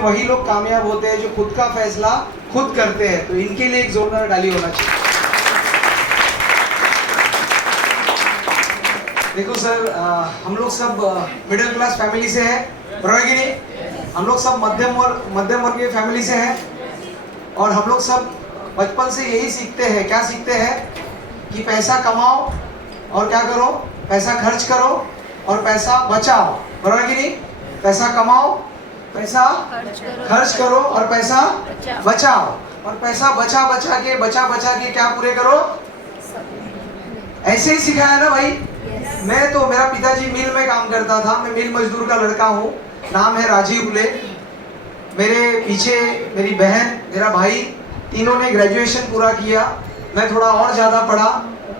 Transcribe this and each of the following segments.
वही लोग कामयाब होते हैं जो खुद का फैसला खुद करते हैं। तो इनके लिए एक जोरदार ताली होना चाहिए। देखो सर, हम लोग सब मिडिल क्लास फैमिली से हैं, बराबर कि नहीं? हम लोग सब मध्यम वर्ग की फैमिली से हैं और हम लोग सब बचपन से यही सीखते हैं। क्या सीखते हैं? कि पैसा कमाओ और क्या करो? पैसा खर्च करो और पैसा बचाओ, बराबर कि नहीं? पैसा कमाओ, पैसा खर्च करो और पैसा बचाओ, और पैसा बचा बचा के क्या पूरे करो? ऐसे ही सिखाया ना भाई। मैं तो, मेरा पिताजी मिल में काम करता था, मैं मिल मजदूर का लड़का हूँ। नाम है राजीव उले। मेरे पीछे मेरी बहन, मेरा भाई, तीनों ने ग्रेजुएशन पूरा किया। मैं थोड़ा और ज़्यादा पढ़ा,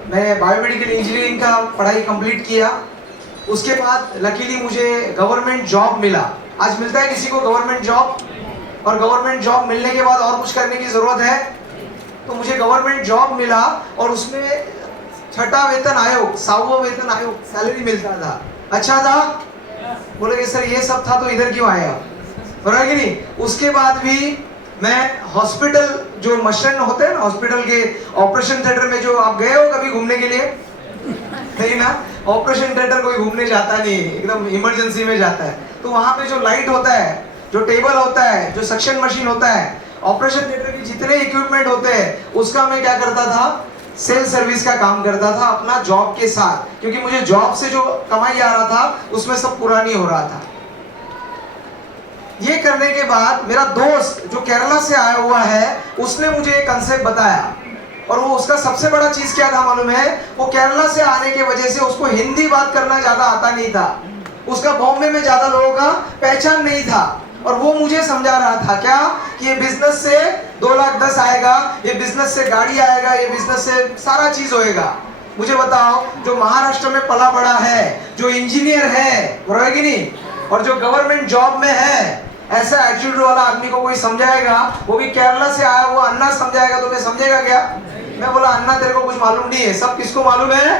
मैं बायोमेडिकल इंजीनियरिंग का पढ़ाई कंप्लीट किया। उसके बाद लकीली मुझे गवर्नमेंट जॉब मिला। आज मिलता है किसी को गवर्नमेंट जॉब? और गवर्नमेंट जॉब मिलने के बाद और कुछ करने की ज़रूरत है? तो मुझे गवर्नमेंट जॉब मिला और उसमें छठा वेतन आयोग, 7वां वेतन आयोग सैलरी मिलता था। अच्छा था? बोले सर ये सब था तो इधर क्यों आया, बराबर कि नहीं? उसके बाद भी मैं हॉस्पिटल, जो मशीन होते हैं ना हॉस्पिटल के ऑपरेशन थिएटर में, जो आप गए हो कभी घूमने के लिए? नहीं ना? ऑपरेशन थिएटर कोई घूमने जाता नहीं, एकदम इमरजेंसी में जाता है। तो वहां पे जो लाइट होता है, जो टेबल होता है, जो सक्शन मशीन होता है, ऑपरेशन थिएटर के जितने इक्विपमेंट होते हैं, उसका मैं क्या करता था? सेल सर्विस का काम करता था अपना जॉब के साथ, क्योंकि मुझे जॉब से जो कमाई आ रहा था उसमें सब पूरा नहीं हो रहा था। ये करने के बाद मेरा दोस्त जो केरला से आया हुआ है, उसने मुझे एक कंसेप्ट बताया, और वो उसका सबसे बड़ा चीज क्या था मालूम है? वो केरला से आने की वजह से उसको हिंदी बात करना ज्यादा आता नहीं था। उसका बॉम्बे में ज्यादा लोगों का पहचान नहीं था, और वो मुझे समझा रहा था क्या कि ये बिजनेस से 2,10,000 आएगा, ये बिजनेस से गाड़ी आएगा, ये बिजनेस से सारा चीज होएगा। मुझे बताओ, जो महाराष्ट्र में पला बड़ा है, जो इंजीनियर है, बराबर कि नहीं, और जो गवर्नमेंट जॉब में है, ऐसा एटीट्यूड वाला आदमी को कोई समझाएगा? वो भी केरला से आया हुआ अन्ना समझाएगा तो मैं समझेगा क्या? मैं बोला अन्ना तेरे को कुछ मालूम नहीं है, सब किसको मालूम है?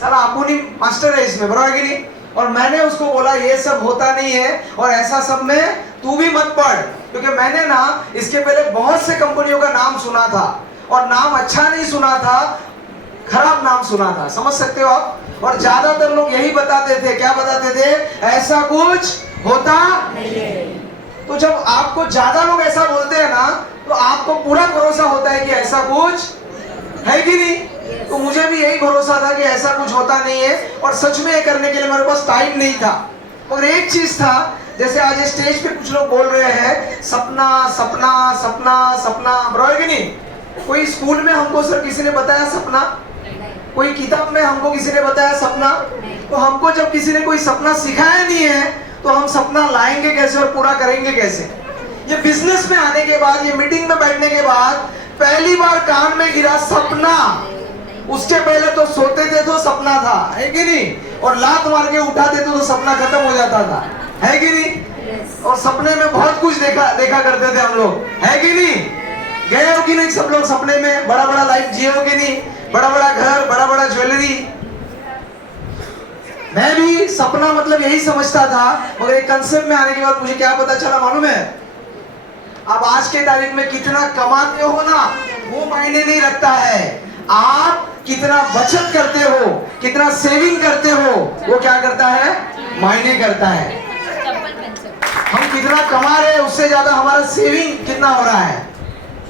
साला अपुनी मास्टर है इसमें, बराबर कि नहीं? और मैंने उसको बोला ये सब होता नहीं है, और ऐसा सब में तू भी मत पढ़, क्योंकि मैंने ना इसके पहले बहुत से कंपनियों का नाम सुना था, और नाम अच्छा नहीं सुना था, खराब नाम सुना था, समझ सकते हो आप? और ज्यादातर लोग यही बताते थे, क्या बताते थे? ऐसा कुछ होता नहीं है। तो जब आपको ज्यादा लोग ऐसा बोलते हैं ना, तो आपको पूरा भरोसा होता है कि ऐसा कुछ है कि नहीं? तो मुझे भी यही भरोसा था कि ऐसा कुछ होता नहीं है, और सच में ये करने के लिए मेरे पास टाइम नहीं था। और एक चीज था, जैसे आज ये स्टेज पे कुछ लोग बोल रहे हैं सपना सपना सपना सपना, बराबर कि नहीं? कोई स्कूल में हमको सर किसी ने बताया सपना? कोई किताब में हमको किसी ने बताया सपना? तो हमको जब किसी ने कोई सपना सिखाया नहीं है, तो हम सपना लाएंगे कैसे और पूरा करेंगे कैसे? ये बिजनेस में आने के बाद, ये मीटिंग में बैठने के बाद पहली बार कान में गिरा सपना। उसके पहले तो सोते थे तो सपना था, है कि नहीं? और लात मार के उठाते थे तो सपना खत्म हो जाता था, है कि नहीं? और सपने में बहुत कुछ देखा करते थे हम लोग, है कि नहीं? गए हो कि नहीं सब लोग सपने में? बड़ा बड़ा लाइफ जिए हो कि नहीं? बड़ा बड़ा घर, बड़ा बड़ा ज्वेलरी। मैं भी सपना मतलब यही समझता था, मगर एक कंसेप्ट में आने के बाद मुझे क्या पता चला मालूम है? आप आज के तारीख में कितना कमाते हो ना, वो मायने नहीं रखता है। आप कितना बचत करते हो, कितना सेविंग करते हो, वो क्या करता है? मायने करता है। हम कितना कमा रहे हैं, उससे ज्यादा हमारा सेविंग कितना हो रहा है।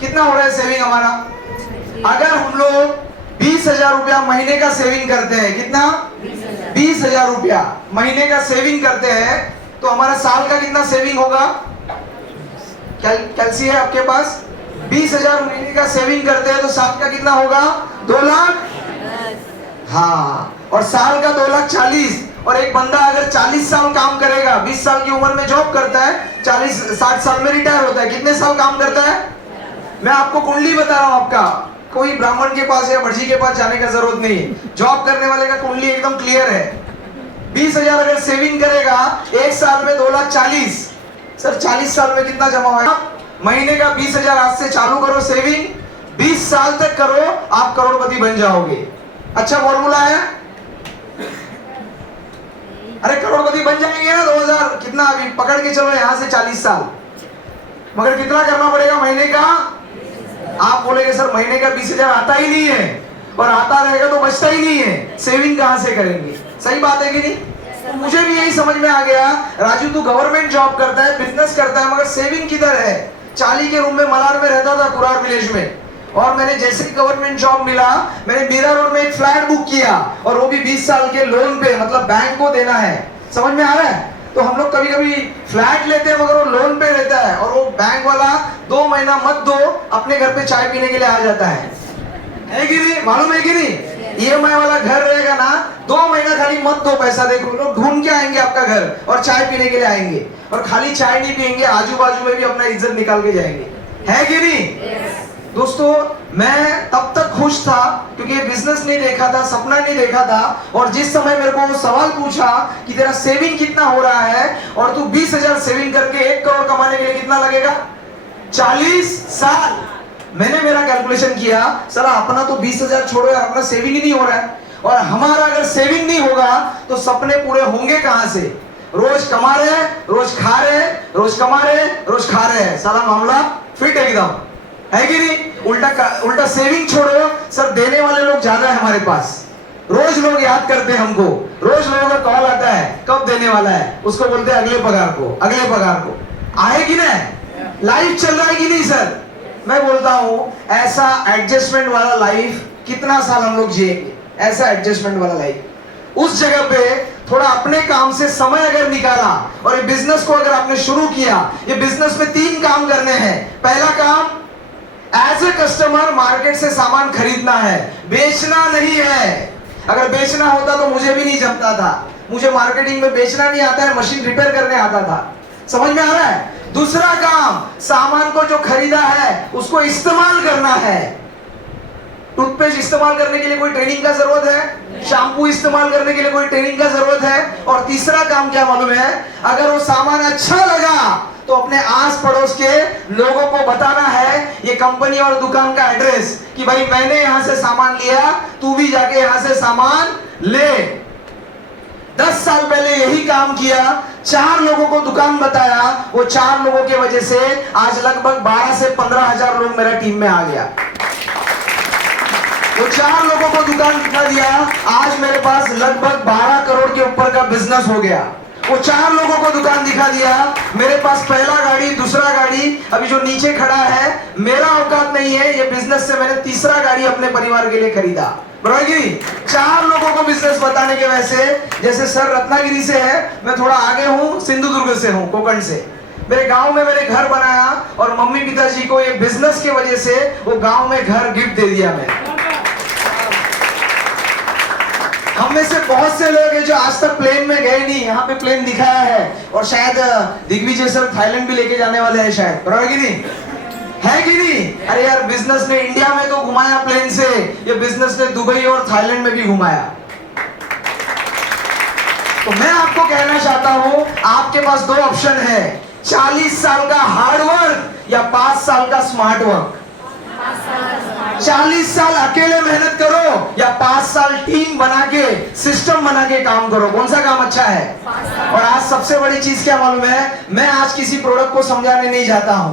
कितना हो रहा है सेविंग हमारा? अगर हम लोग 20,000 रुपया महीने का सेविंग करते हैं, कितना? 20,000 रुपया महीने का सेविंग करते हैं, तो हमारा साल का कितना सेविंग होगा? कैलसी है आपके पास? 20,000 महीने का सेविंग करते हैं तो साल का कितना होगा? 2 लाख। हाँ, और साल का 2,40,000। और एक बंदा अगर 40 साल काम करेगा, 20 साल की उम्र में जॉब करता है, 60 साल में रिटायर होता है, कितने साल काम करता है? मैं आपको कुंडली बता रहा हूँ आपका, कोई ब्राह्मण के पास या भटजी के पास जाने का जरूरत नहीं है। जॉब करने वाले का कुंडली एकदम क्लियर है। 20,000 अगर सेविंग करेगा, एक साल में 2,40,000। सर 40 साल में कितना जमा होगा? महीने का 20,000 आज से चालू करो सेविंग, 20 साल तक करो, आप करोड़पति बन जाओगे। अच्छा फॉर्मूला है। अरे करोड़पति बन जाएंगे ना 2000 कितना, अभी पकड़ के चलो यहाँ से 40 साल, मगर कितना करना पड़ेगा महीने का? आप बोलेंगे सर महीने का 20,000 आता ही नहीं है, और आता रहेगा तो बचता ही नहीं है, सेविंग कहां से करेंगे? सही बात है कि नहीं? तो मुझे भी यही समझ में आ गया, राजू तू गवर्नमेंट जॉब करता है, बिजनेस करता है, मगर सेविंग किधर है? चाली के रूम में मलार में रहता था, कुरार विलेज में, और मैंने जैसे ही गवर्नमेंट जॉब मिला, मैंने मीरा रोड में एक फ्लैट बुक किया, और वो भी 20 साल के लोन पे, मतलब बैंक को देना है। समझ में आ रहा है? तो हम लोग कभी कभी फ्लैट लेते हैं मगर वो लोन पे रहता है, और वो बैंक वाला 2 महीना मत दो, अपने घर पे चाय पीने के लिए आ जाता है कि नहीं? मालूम है कि नहीं? EMI वाला घर रहेगा ना, 2 महीना खाली मत दो पैसा, देखो लोग ढूंढ के आएंगे आपका घर और चाय पीने के लिए आएंगे, और खाली चाय नहीं पियेंगे, आजू बाजू में भी अपना इज्जत निकाल के जाएंगे, है कि नहीं? दोस्तों मैं तब तक खुश था क्योंकि बिजनेस नहीं देखा था, सपना नहीं देखा था, और जिस समय मेरे को सवाल पूछा कि तेरा सेविंग कितना हो रहा है, और तू 20,000 सेविंग करके 1 करोड़ कमाने के लिए कितना लगेगा? 40 साल। मैंने मेरा कैलकुलेशन किया, सर अपना तो 20,000 छोड़ो यार, अपना सेविंग ही नहीं हो रहा है, और हमारा अगर सेविंग नहीं होगा तो सपने पूरे होंगे कहां से? रोज कमा रहे, रोज खा रहे, रोज कमा रहे, रोज खा रहे हैं, सारा मामला फिट एकदम, है कि नहीं? उल्टा सेविंग छोड़ो, सर देने वाले लोग ज्यादा है हमारे पास, रोज लोग याद करते हैं हमको, रोज लोगों का कॉल आता है, कब देने वाला है, उसको बोलते हैं अगले पगार को, अगले पगार को। आए कि नहीं? लाइफ चल रहा है कि नहीं सर? मैं बोलता हूं ऐसा एडजस्टमेंट वाला लाइफ कितना साल हम लोग जिएंगे? ऐसा एडजस्टमेंट वाला लाइफ, उस जगह पे थोड़ा अपने काम से समय अगर निकाला, और ये बिजनेस को अगर आपने शुरू किया, ये बिजनेस में 3 काम करने हैं। पहला काम, एज ए कस्टमर मार्केट से सामान खरीदना है, बेचना नहीं है। अगर बेचना होता तो मुझे भी नहीं जमता था, मुझे मार्केटिंग में बेचना नहीं आता है, मशीन रिपेयर करने आता था। समझ में आ रहा है? दूसरा काम, सामान को जो खरीदा है उसको इस्तेमाल करना है। टूथपेस्ट इस्तेमाल करने के लिए कोई ट्रेनिंग का जरूरत है? शैम्पू इस्तेमाल करने के लिए कोई ट्रेनिंग का जरूरत है? और तीसरा काम क्या मालूम है? अगर वो सामान अच्छा लगा तो अपने आस पड़ोस के लोगों को बताना है, ये कंपनी और दुकान का एड्रेस, कि भाई मैंने यहां से सामान लिया, तू भी जाके यहां से सामान ले। 10 साल पहले यही काम किया, 4 लोगों को दुकान बताया, वो 4 लोगों के वजह से आज लगभग 12 से 15,000 लोग मेरा टीम में आ गया। वो 4 लोगों को दुकान दिखा दिया, आज मेरे पास लगभग 12 करोड़ के ऊपर का बिजनेस हो गया। वो 4 लोगों को दुकान दिखा दिया, मेरे पास पहला गाड़ी, दूसरा गाड़ी, अभी जो नीचे खड़ा है मेरा औकात नहीं है, ये बिजनेस से मैंने तीसरा गाड़ी अपने परिवार के लिए खरीदा। बराबर की 4 लोगों को बिजनेस बताने के वजह से, जैसे सर रत्नागिरी से है, मैं थोड़ा आगे हूं, सिंधुदुर्ग से हूं, कोकण से। मेरे गांव में मैंने घर बनाया, और मम्मी पिताजी को ये बिजनेस की वजह से वो गांव में घर गिफ्ट दे दिया मैंने। हम में से बहुत से लोग हैं जो आज तक प्लेन में गए नहीं, यहाँ पे प्लेन दिखाया है, और शायद दिग्विजय सर थाईलैंड भी लेके जाने वाले हैं शायद, बराबर कि नहीं? है कि नहीं? अरे यार बिजनेस ने इंडिया में तो घुमाया प्लेन से, ये बिजनेस ने दुबई और थाईलैंड में भी घुमाया। तो मैं आपको कहना चाहता हूं, आपके पास 2 ऑप्शन है, 40 साल का हार्ड वर्क या 5 साल का स्मार्ट वर्क। 40 साल अकेले मेहनत करो या 5 साल टीम बना के, सिस्टम बना के काम करो, कौन सा काम अच्छा है? और आज सबसे बड़ी चीज क्या मालूम है? मैं आज किसी प्रोडक्ट को समझाने नहीं जाता हूं,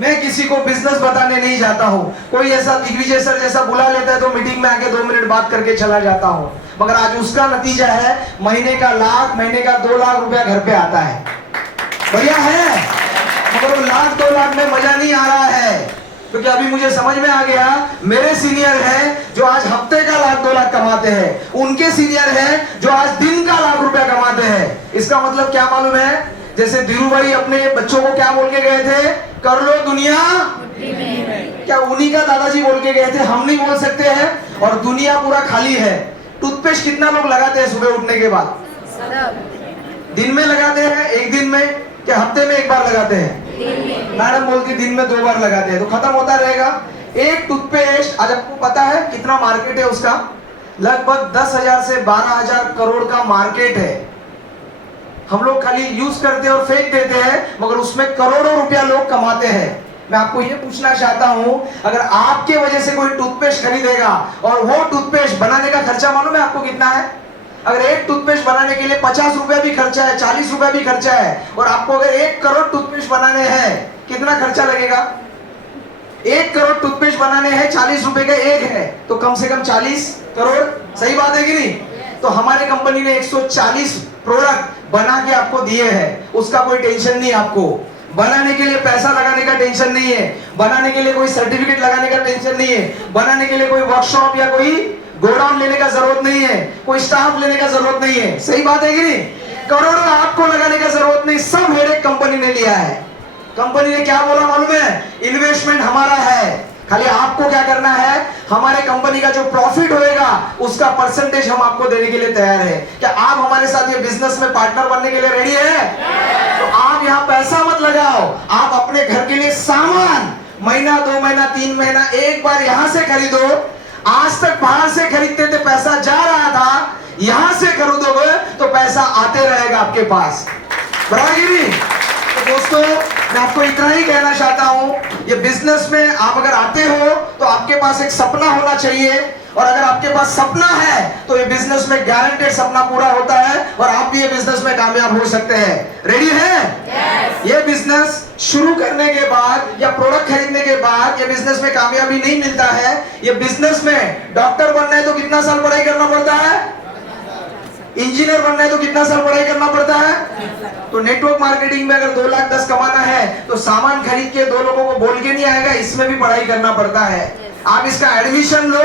मैं किसी को बिजनेस बताने नहीं जाता हूं। कोई ऐसा दिग्विजय सर जैसा बुला लेता है तो मीटिंग में आके 2 मिनट बात करके चला जाता हूं, मगर आज उसका नतीजा है महीने का 1 लाख, महीने का 2 लाख रुपया घर पे आता है। बढ़िया है, मगर वो 1 लाख 2 लाख में मजा नहीं आ रहा है, क्योंकि अभी मुझे समझ में आ गया, मेरे सीनियर हैं जो आज हफ्ते का 1 लाख 2 लाख कमाते हैं, उनके सीनियर हैं जो आज दिन का 1 लाख रुपया कमाते हैं। इसका मतलब क्या मालूम है? जैसे धीरू भाई अपने बच्चों को क्या बोल के गए थे? कर लो दुनिया, क्या उन्हीं का दादाजी बोल के गए थे, हम नहीं बोल सकते हैं? और दुनिया पूरा खाली है। टूथपेस्ट कितना लोग लगाते हैं सुबह उठने के बाद? दिन में लगाते हैं, एक दिन में, क्या हफ्ते में 1 बार लगाते हैं? मैडम बोलती दिन में 2 बार लगाते हैं, तो खत्म होता रहेगा। एक टूथपेस्ट आज आपको पता है कितना मार्केट है उसका? लगभग 10,000 से 12,000 करोड़ का मार्केट है। हम लोग खाली यूज करते हैं और फेंक देते हैं, मगर उसमें करोड़ों रुपया लोग कमाते हैं। मैं आपको ये पूछना चाहता हूं, अगर आपके वजह से कोई टूथपेस्ट खरीदेगा, और वो टूथपेस्ट बनाने का खर्चा मालूम है आपको कितना है? अगर एक टूथपेस्ट बनाने के लिए 50 रुपया भी खर्चा है, 40 रुपया भी खर्चा है, और आपको अगर 1 करोड़ टूथपेस्ट बनाने हैं, कितना खर्चा लगेगा? 1 करोड़ टूथपेस्ट बनाने हैं, 40 रुपए का एक है, तो कम से कम 40 करोड़। सही बात है कि नहीं? तो हमारे कंपनी ने 140 प्रोडक्ट बना के आपको दिए हैं, उसका कोई टेंशन नहीं आपको। बनाने के लिए पैसा लगाने का टेंशन नहीं है, बनाने के लिए कोई सर्टिफिकेट लगाने का टेंशन नहीं है, बनाने के लिए कोई वर्कशॉप या कोई गोडाउन लेने का जरूरत नहीं है, कोई स्टाफ लेने का जरूरत नहीं है। सही बात है कि नहीं? करोड़ों आपको लगाने का जरूरत नहीं, सब हेडेक कंपनी ने लिया है। कंपनी ने क्या बोला मालूम है? इन्वेस्टमेंट हमारा है, खाली आपको क्या करना है, हमारे कंपनी का जो प्रॉफिट होएगा उसका परसेंटेज हम आपको देने के लिए तैयार है। क्या आप हमारे साथ ये बिजनेस में पार्टनर बनने के लिए रेडी है? तो आप यहाँ पैसा मत लगाओ, आप अपने घर के लिए सामान महीना 2 महीना 3 महीना एक बार यहाँ से खरीदो। आज तक बाहर से खरीदते थे, पैसा जा रहा था, यहां से खरीदोगे तो पैसा आते रहेगा आपके पास। बराबर कि नहीं? तो दोस्तों, मैं आपको इतना ही कहना चाहता हूं, ये बिजनेस में आप अगर आते हो तो आपके पास एक सपना होना चाहिए, और अगर आपके पास सपना है तो ये बिजनेस में गारंटेड सपना पूरा होता है, और आप भी ये बिजनेस में कामयाब हो सकते हैं। रेडी है? ये बिजनेस शुरू करने के बाद या प्रोडक्ट खरीदने के बाद ये बिजनेस में कामयाबी नहीं मिलता है। ये बिजनेस में डॉक्टर बनना है तो कितना साल पढ़ाई करना पड़ता है? इंजीनियर बनना है तो कितना साल पढ़ाई करना पड़ता है? तो नेटवर्क मार्केटिंग में अगर 2 लाख 10 कमाना है तो सामान खरीद के 2 लोगों को बोल के नहीं आएगा, इसमें भी पढ़ाई करना पड़ता है। आप इसका एडमिशन लो,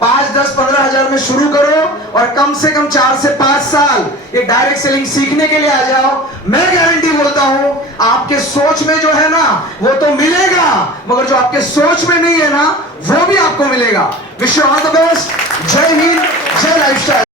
5, 10, 15 हजार में शुरू करो, और कम से कम 4 से 5 साल ये डायरेक्ट सेलिंग सीखने के लिए आ जाओ। मैं गारंटी बोलता हूं, आपके सोच में जो है ना वो तो मिलेगा, मगर जो आपके सोच में नहीं है ना वो भी आपको मिलेगा। Wish you all the best. जय हिंद, जय लाइफस्टाइल।